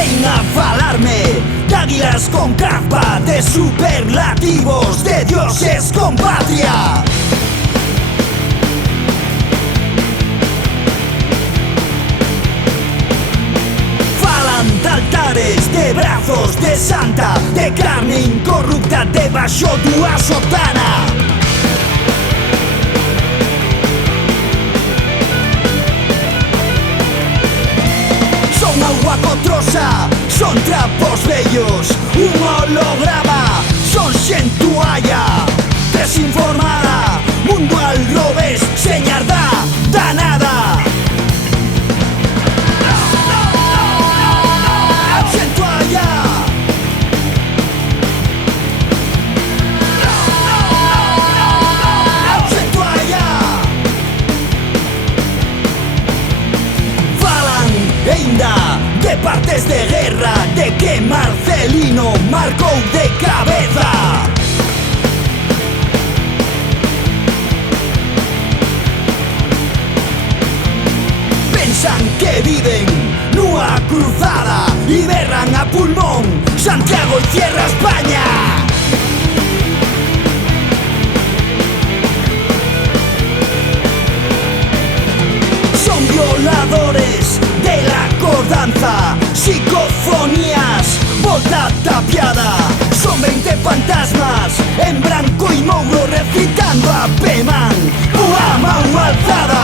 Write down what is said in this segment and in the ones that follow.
Vein a falarme d'àguiles con capa, de superlativos, de dioses con patria. Falan d'altares, de brazos de santa, de carne incorrupta debaixo d'una sotana. Son agua cotrosa, son trapos bellos, un holograma, son xent toalla desinformada, mundo al revés, senyardà danada. Xent toalla. Xent toalla. Falan einda de partes de guerra, de que Marcelino marcou de cabeza. Pensan que viven nunha cruzada y berran a pulmón Santiago y cierra España. Son violadores de la acordanza, psicofonías, volta tapiada. Son 20 fantasmas en branco y mouro recitando a Peman, una mano alzada.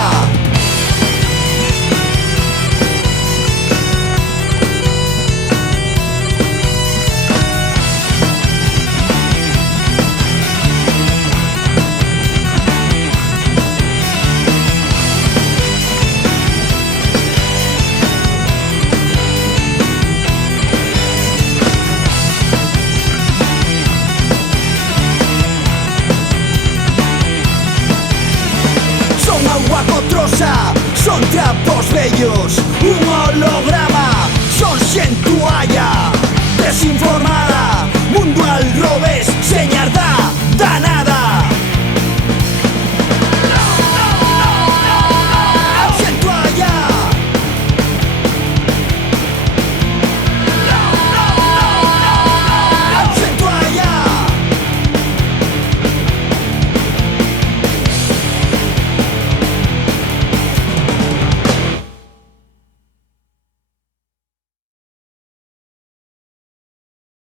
Agua cotrosa, son trapos bellos, un holograma.